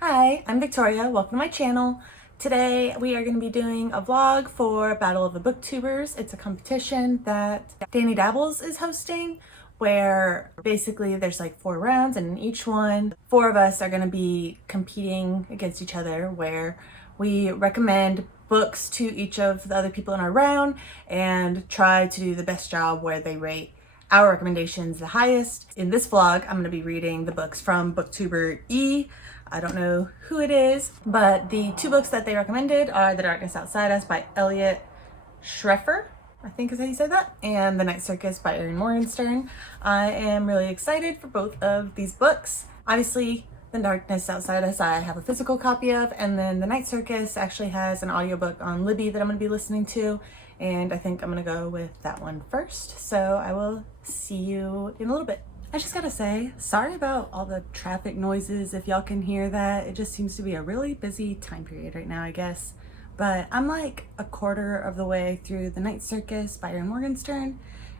Hi, I'm Victoria. Welcome to my channel. Today we are going to be doing a vlog for Battle of the Booktubers. It's a competition that Danny Dabbles is hosting where basically there's like 4 rounds, and in each one 4 of us are going to be competing against each other where we recommend books to each of the other people in our round and try to do the best job where they rate our recommendations the highest. In this vlog, I'm going to be reading the books from Booktuber E. I don't know who it is, but the 2 books that they recommended are The Darkness Outside Us by Elliot Schreffer, I think is how you say that, and The Night Circus by Erin Morgenstern. I am really excited for both of these books. Obviously, The Darkness Outside Us I have a physical copy of, and then The Night Circus actually has an audiobook on Libby that I'm going to be listening to, and I think I'm going to go with that one first. So I will see you in a little bit. I just gotta say, sorry about all the traffic noises if y'all can hear that. It just seems to be a really busy time period right now, I guess. But I'm like a quarter of the way through The Night Circus by Erin Morgenstern,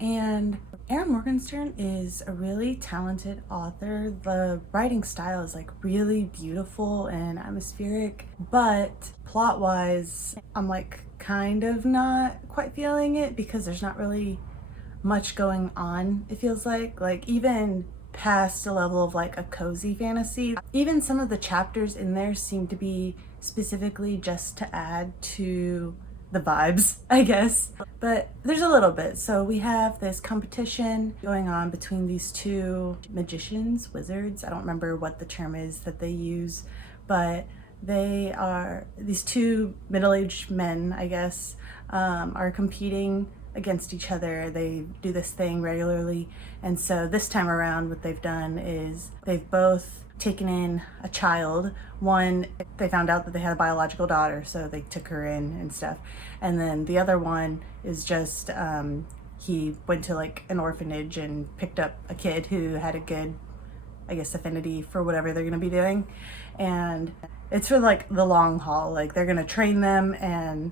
and Erin Morgenstern is a really talented author. The writing style is like really beautiful and atmospheric, but plot-wise, I'm like kind of not quite feeling it because there's not really much going on, it feels like even past a level of like a cozy fantasy. Even some of the chapters in there seem to be specifically just to add to the vibes, I guess, but there's a little bit. So we have this competition going on between these 2 magicians, wizards, I don't remember what the term is that they use, but they are these 2 middle-aged men, I guess, are competing against each other. They do this thing regularly, and so this time around what they've done is they've both taken in a child. One, they found out that they had a biological daughter, so they took her in and stuff, and then the other one is just he went to like an orphanage and picked up a kid who had a good, I guess, affinity for whatever they're gonna be doing, and it's for like the long haul. Like they're gonna train them and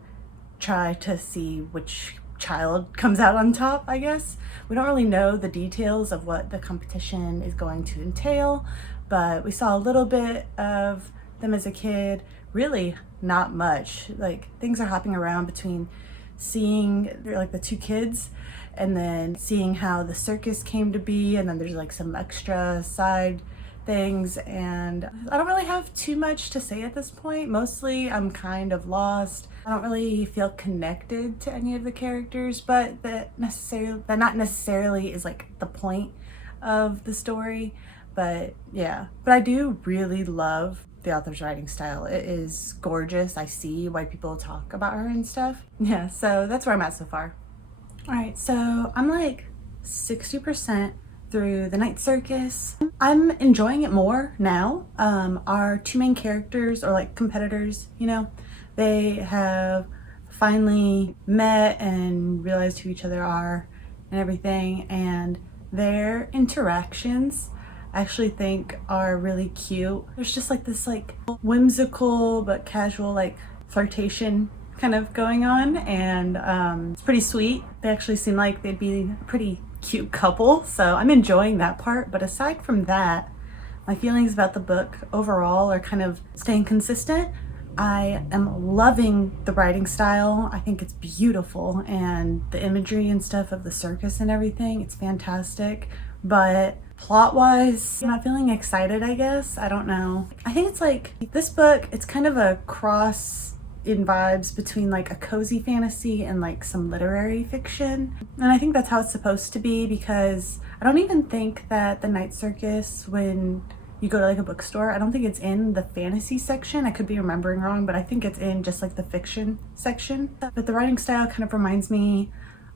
try to see which child comes out on top, I guess. We don't really know the details of what the competition is going to entail, but we saw a little bit of them as a kid. Really not much. Like things are hopping around between seeing like the 2 kids and then seeing how the circus came to be, and then there's like some extra side things, and I don't really have too much to say at this point. Mostly I'm kind of lost. I don't really feel connected to any of the characters, but that not necessarily is like the point of the story. But yeah, but I do really love the author's writing style. It is gorgeous. I see why people talk about her and stuff. Yeah, so that's where I'm at so far. All right, so I'm like 60% through The Night Circus. I'm enjoying it more now. Our 2 main characters, or like competitors, you know, they have finally met and realized who each other are and everything, and their interactions I actually think are really cute. There's just like this like whimsical but casual like flirtation kind of going on, and it's pretty sweet. They actually seem like they'd be a pretty cute couple, so I'm enjoying that part. But aside from that, my feelings about the book overall are kind of staying consistent. I am loving the writing style. I think it's beautiful, and the imagery and stuff of the circus and everything, it's fantastic. But plot-wise, I'm not feeling excited, I guess. I don't know. I think it's like this book, it's kind of a cross in vibes between like a cozy fantasy and like some literary fiction. And I think that's how it's supposed to be, because I don't even think that The Night Circus, when you go to like a bookstore, I don't think it's in the fantasy section. I could be remembering wrong, but I think it's in just like the fiction section. But the writing style kind of reminds me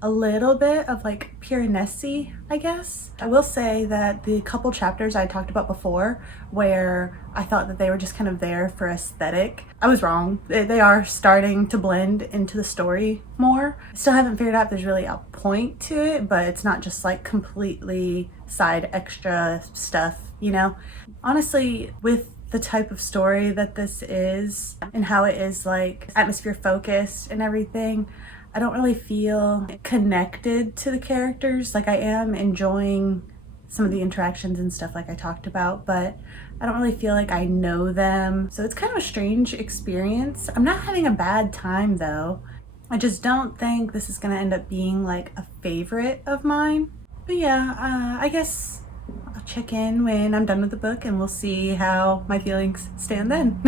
a little bit of like Piranesi, I guess. I will say that the couple chapters I talked about before where I thought that they were just kind of there for aesthetic, I was wrong. They are starting to blend into the story more. Still haven't figured out if there's really a point to it, but it's not just like completely side extra stuff, you know? Honestly, with the type of story that this is and how it is like atmosphere focused and everything, I don't really feel connected to the characters. Like I am enjoying some of the interactions and stuff like I talked about, but I don't really feel like I know them. So it's kind of a strange experience. I'm not having a bad time though. I just don't think this is gonna end up being like a favorite of mine. But yeah, I guess I'll check in when I'm done with the book and we'll see how my feelings stand then.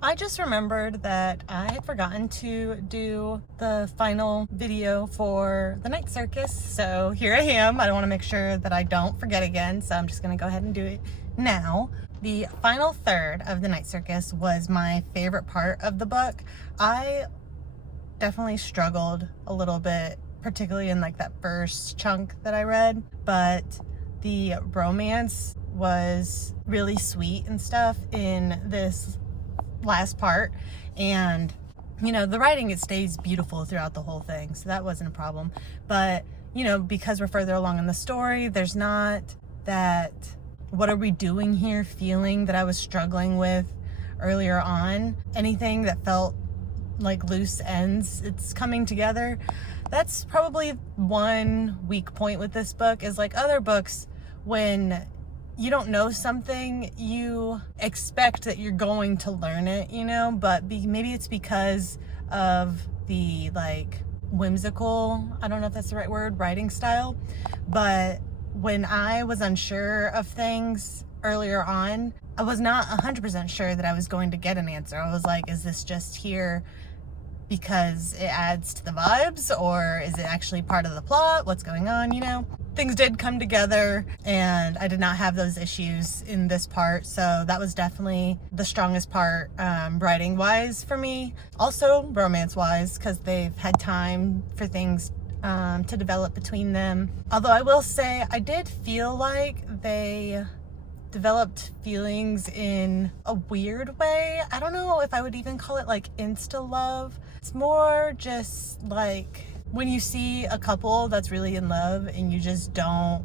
I just remembered that I had forgotten to do the final video for the night circus. So here I am. I don't want to make sure that I don't forget again. So I'm just going to go ahead and do it now. The final third of the night circus was my favorite part of the book. I definitely struggled a little bit, particularly in like that first chunk that I read, but the romance was really sweet and stuff in this last part, and you know, the writing, it stays beautiful throughout the whole thing, so that wasn't a problem. But you know, because we're further along in the story, there's not that what are we doing here feeling that I was struggling with earlier on. Anything that felt like loose ends, it's coming together. That's probably one weak point with this book, is like other books, when you don't know something, you expect that you're going to learn it, you know, but maybe it's because of the like whimsical, I don't know if that's the right word, writing style. But when I was unsure of things earlier on, I was not 100% sure that I was going to get an answer. I was like, is this just here because it adds to the vibes, or is it actually part of the plot? What's going on, you know? Things did come together, and I did not have those issues in this part, so that was definitely the strongest part, writing wise for me. Also romance wise, because they've had time for things to develop between them. Although I will say, I did feel like they developed feelings in a weird way. I don't know if I would even call it like insta love. It's more just like when you see a couple that's really in love and you just don't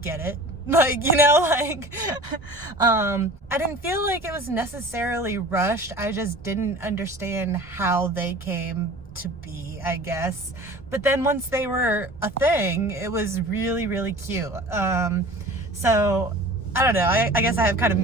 get it. Like, you know, like, I didn't feel like it was necessarily rushed. I just didn't understand how they came to be, I guess. But then once they were a thing, it was really, really cute. So I don't know. I guess I have kind of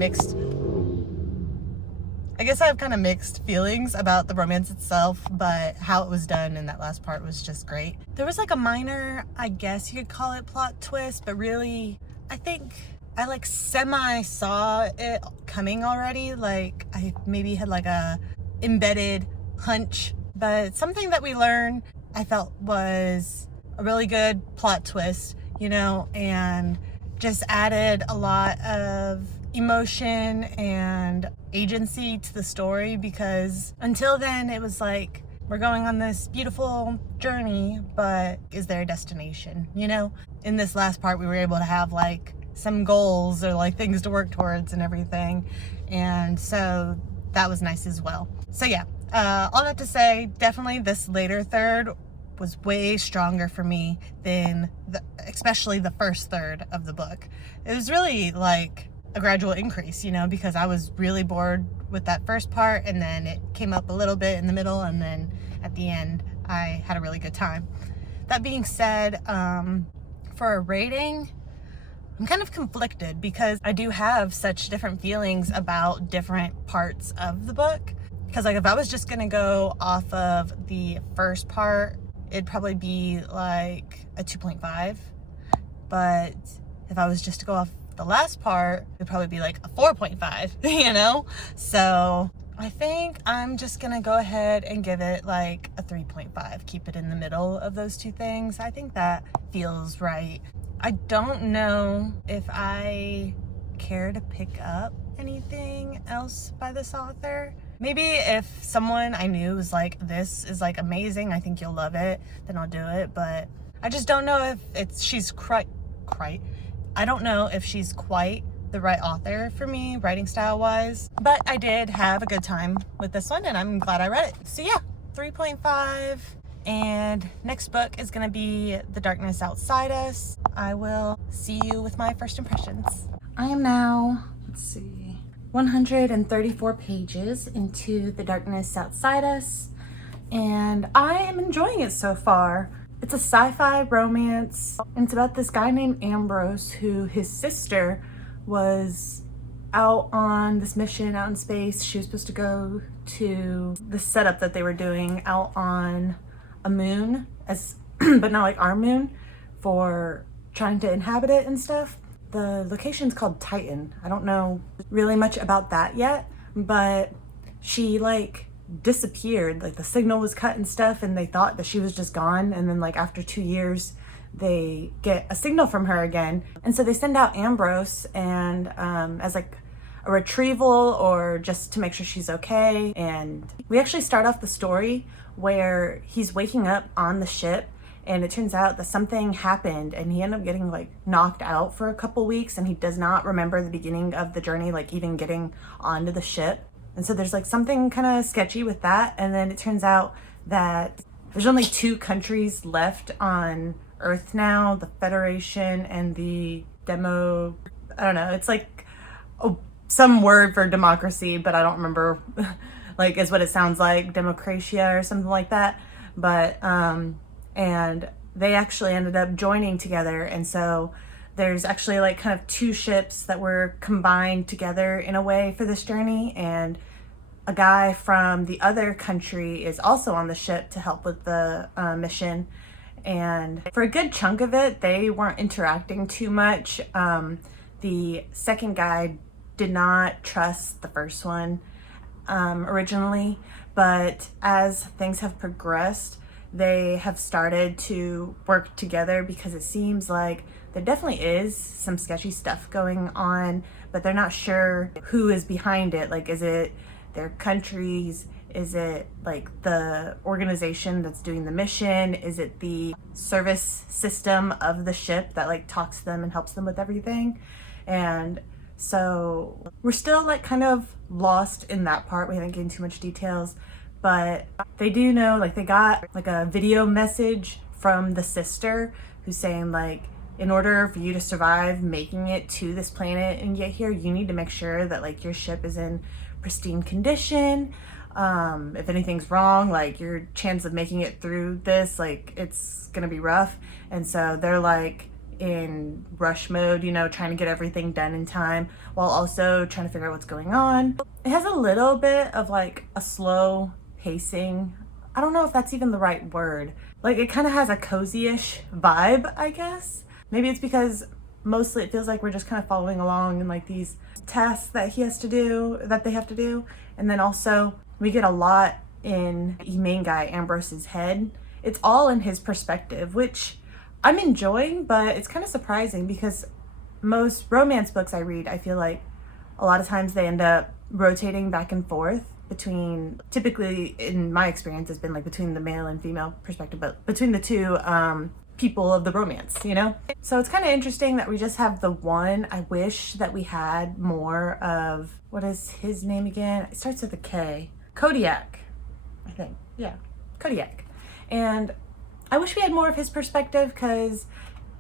mixed feelings about the romance itself, but how it was done in that last part was just great. There was like a minor, I guess you could call it, plot twist, but really, I think I like semi saw it coming already. Like I maybe had like a embedded hunch, but something that we learned I felt was a really good plot twist, you know, and just added a lot of emotion and agency to the story, because until then it was like, we're going on this beautiful journey, but is there a destination, you know? In this last part, we were able to have like some goals or like things to work towards and everything, and so that was nice as well. So yeah, all that to say, definitely this later third was way stronger for me than especially the first third of the book. It was really like a gradual increase, you know, because I was really bored with that first part, and then it came up a little bit in the middle, and then at the end I had a really good time. That being said, for a rating, I'm kind of conflicted because I do have such different feelings about different parts of the book. Because like if I was just gonna go off of the first part, it'd probably be like a 2.5, but if I was just to go off the last part, it'd probably be like a 4.5, you know? So I think I'm just gonna go ahead and give it like a 3.5, keep it in the middle of those two things. I think that feels right. I don't know if I care to pick up anything else by this author. Maybe if someone I knew was like, this is like amazing, I think you'll love it, then I'll do it. But I just don't know if she's quite, I don't know if she's quite the right author for me, writing style wise. But I did have a good time with this one, and I'm glad I read it. So yeah, 3.5. And next book is gonna be The Darkness Outside Us. I will see you with my first impressions. I am now, let's see, 134 pages into The Darkness Outside Us, and I am enjoying it so far. It's a sci-fi romance, and it's about this guy named Ambrose who his sister was out on this mission out in space. She was supposed to go to the setup that they were doing out on a moon, as but not like our moon, for trying to inhabit it and stuff. The location's called Titan. I don't know really much about that yet, but she like disappeared. Like the signal was cut and stuff, and they thought that she was just gone. And then like after 2 years, they get a signal from her again, and so they send out Ambrose and as like a retrieval or just to make sure she's okay. And we actually start off the story where he's waking up on the ship, and it turns out that something happened and he ended up getting like knocked out for a couple weeks, and he does not remember the beginning of the journey, like even getting onto the ship. And so there's like something kind of sketchy with that. And then it turns out that there's only 2 countries left on Earth now, the Federation and the Demo, I don't know, it's like some word for democracy, but I don't remember like is what it sounds like, democratia or something like that. But and they actually ended up joining together, and so there's actually like kind of 2 ships that were combined together in a way for this journey, and a guy from the other country is also on the ship to help with the mission. And for a good chunk of it, they weren't interacting too much. The second guy did not trust the first one originally, but as things have progressed, they have started to work together, because it seems like there definitely is some sketchy stuff going on, but they're not sure who is behind it. Like, is it their countries? Is it like the organization that's doing the mission? Is it the service system of the ship that like talks to them and helps them with everything? And so we're still like kind of lost in that part. We haven't gained too much details, but they do know, like they got like a video message from the sister who's saying like, in order for you to survive making it to this planet and get here, you need to make sure that like your ship is in pristine condition. If anything's wrong, like your chance of making it through this, like it's gonna be rough. And so they're like in rush mode, you know, trying to get everything done in time while also trying to figure out what's going on. It has a little bit of like a slow pacing. I don't know if that's even the right word. Like it kind of has a cozy-ish vibe, I guess. Maybe it's because mostly it feels like we're just kind of following along in like these tasks that he has to do, that they have to do. And then also we get a lot in the main guy Ambrose's head. It's all in his perspective, which I'm enjoying, but it's kind of surprising because most romance books I read, I feel like a lot of times they end up rotating back and forth between, typically in my experience has been like between the male and female perspective, but between the 2 people of the romance, you know? So it's kind of interesting that we just have the one. I wish that we had more of, what is his name again? It starts with a K. Kodiak, I think. Yeah, Kodiak. And I wish we had more of his perspective, because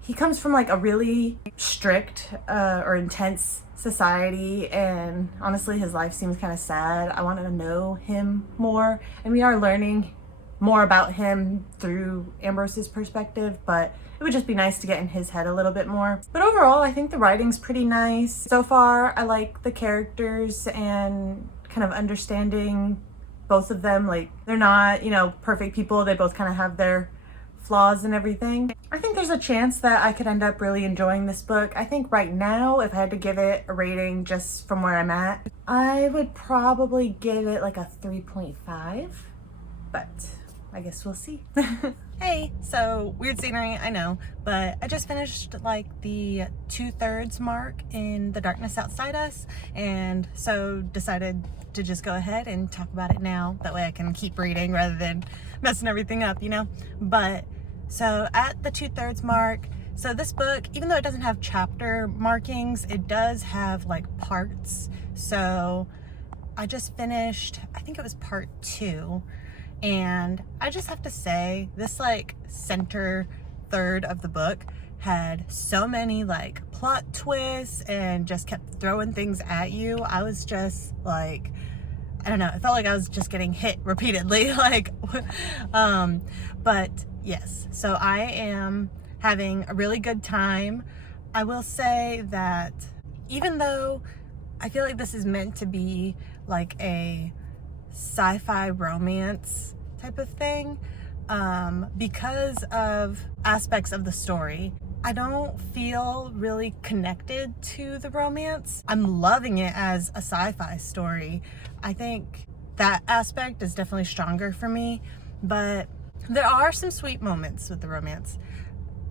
he comes from like a really strict or intense society, and honestly his life seems kind of sad. I want to know him more, and we are learning more about him through Ambrose's perspective, but it would just be nice to get in his head a little bit more. But overall, I think the writing's pretty nice. So far, I like the characters and kind of understanding both of them. Like, they're not, you know, perfect people. They both kind of have their flaws and everything. I think there's a chance that I could end up really enjoying this book. I think right now, if I had to give it a rating just from where I'm at, I would probably give it like a 3.5, but I guess we'll see. Hey, so weird scenery, I know, but I just finished like the 2/3 mark in The Darkness Outside Us, and so decided to just go ahead and talk about it now. That way I can keep reading rather than messing everything up, you know? But so at the 2/3 mark, so this book, even though it doesn't have chapter markings, it does have like parts. So I just finished, I think it was part 2. And I just have to say, this like center third of the book had so many like plot twists and just kept throwing things at you. I was just like, I don't know, it felt like I was just getting hit repeatedly. Like, but yes, so I am having a really good time. I will say that even though I feel like this is meant to be like a sci-fi romance type of thing, because of aspects of the story. I don't feel really connected to the romance. I'm loving it as a sci-fi story. I think that aspect is definitely stronger for me, but there are some sweet moments with the romance.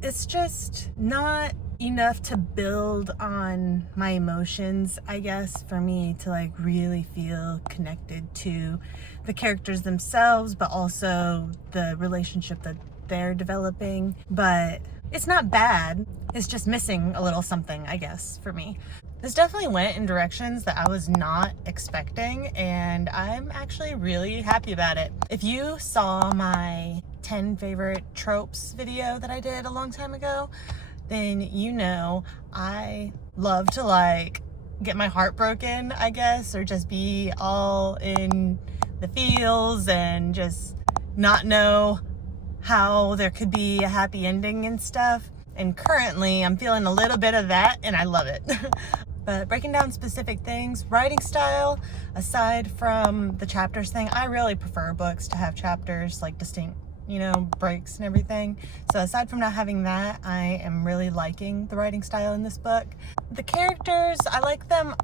It's just not enough to build on my emotions, I guess, for me to like really feel connected to the characters themselves, but also the relationship that they're developing. But it's not bad. It's just missing a little something, I guess, for me. This definitely went in directions that I was not expecting, and I'm actually really happy about it. If you saw my 10 favorite tropes video that I did a long time ago, then you know I love to like get my heart broken, I guess, or just be all in the feels and just not know how there could be a happy ending and stuff. And currently I'm feeling a little bit of that, and I love it. But breaking down specific things, writing style, aside from the chapters thing, I really prefer books to have chapters, like distinct, you know, breaks and everything. So aside from not having that, I am really liking the writing style in this book. The characters, I like them,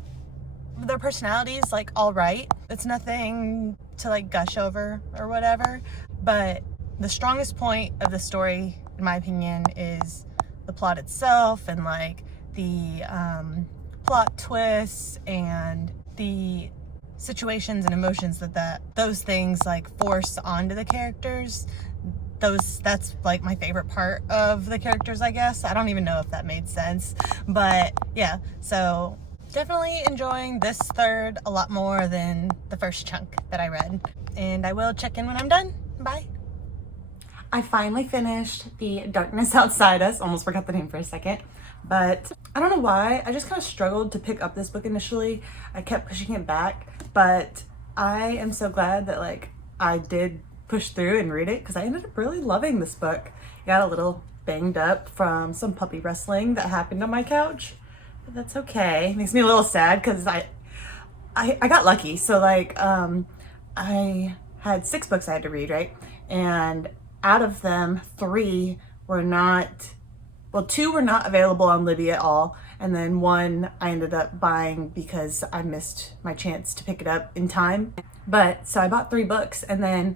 their personalities, like, all right. It's nothing to like gush over or whatever, but the strongest point of the story, in my opinion, is the plot itself, and like the plot twists and the situations and emotions that those things like force onto the characters. That's like my favorite part of the characters, I guess. I don't even know if that made sense, but yeah, so definitely enjoying this third a lot more than the first chunk that I read, and I will check in when I'm done. Bye. I finally finished The Darkness Outside Us. Almost forgot the name for a second, but I don't know why. I just kind of struggled to pick up this book initially. I kept pushing it back, but I am so glad that like I did push through and read it, because I ended up really loving this book. I got a little banged up from some puppy wrestling that happened on my couch, but that's okay. It makes me a little sad because I got lucky. So like I had 6 books I had to read, right? And out of them, 3 were not, well, 2 were not available on Libby at all, and then 1 I ended up buying because I missed my chance to pick it up in time. But so I bought 3 books, and then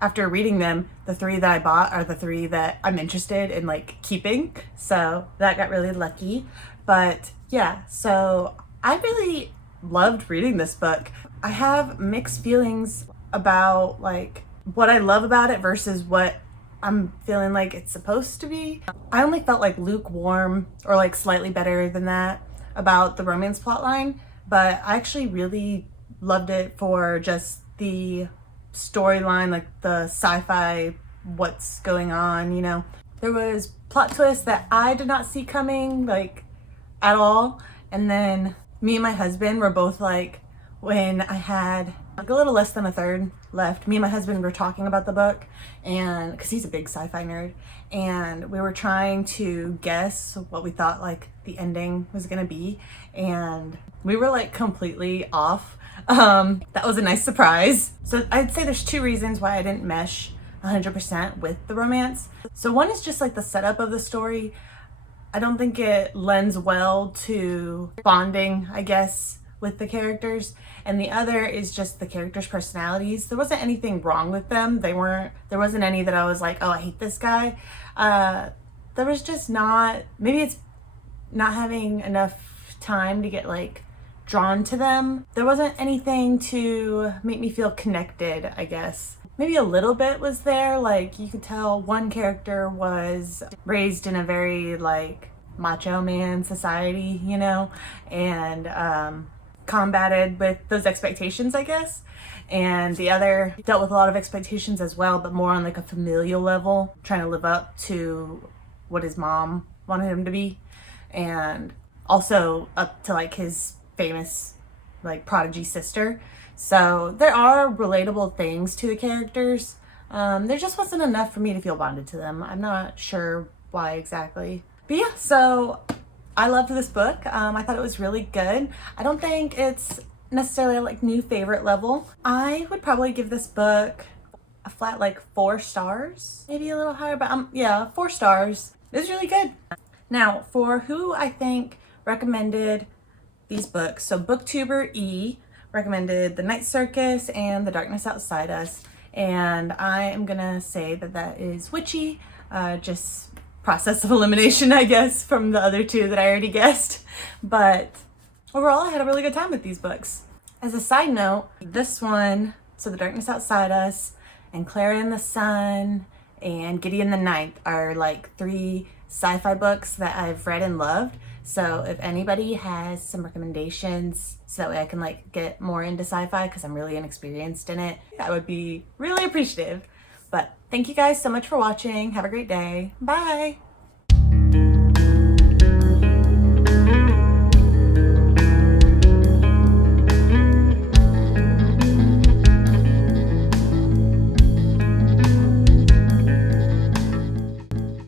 after reading them, the 3 that I bought are the 3 that I'm interested in like keeping. So that got really lucky. But yeah, so I really loved reading this book. I have mixed feelings about like what I love about it versus what I'm feeling like it's supposed to be. I only felt like lukewarm or like slightly better than that about the romance plotline, but I actually really loved it for just the storyline, like the sci-fi, what's going on, you know. There was plot twists that I did not see coming like at all, and then me and my husband were both like, when I had like a little less than a third left, me and my husband were talking about the book, and because he's a big sci-fi nerd, and we were trying to guess what we thought like the ending was gonna be, and we were like completely off. That was a nice surprise. So I'd say there's 2 reasons why I didn't mesh 100% with the romance. So one is just like the setup of the story. I don't think it lends well to bonding, I guess, with the characters. And the other is just the characters' personalities. There wasn't anything wrong with them. There wasn't any that I was like, oh, I hate this guy. There was just not, maybe it's not having enough time to get like drawn to them. There wasn't anything to make me feel connected, I guess. Maybe a little bit was there, like you could tell one character was raised in a very like macho man society, you know, and combated with those expectations, I guess. And the other dealt with a lot of expectations as well, but more on like a familial level, trying to live up to what his mom wanted him to be, and also up to like his famous like prodigy sister. So there are relatable things to the characters. There just wasn't enough for me to feel bonded to them. I'm not sure why exactly. But yeah, so I loved this book. I thought it was really good. I don't think it's necessarily like new favorite level. I would probably give this book a flat like 4 stars, maybe a little higher, but yeah, 4 stars. It was really good. Now for who I think recommended these books, so Booktuber E recommended The Night Circus and The Darkness Outside Us, and I am gonna say that that is Witchy, just process of elimination, I guess, from the other 2 that I already guessed. But overall, I had a really good time with these books. As a side note, this one, so The Darkness Outside Us and Clara in the Sun and Gideon the Ninth are like 3 sci-fi books that I've read and loved. So if anybody has some recommendations so that way I can like get more into sci-fi because I'm really inexperienced in it, that would be really appreciative. But thank you guys so much for watching. Have a great day. Bye.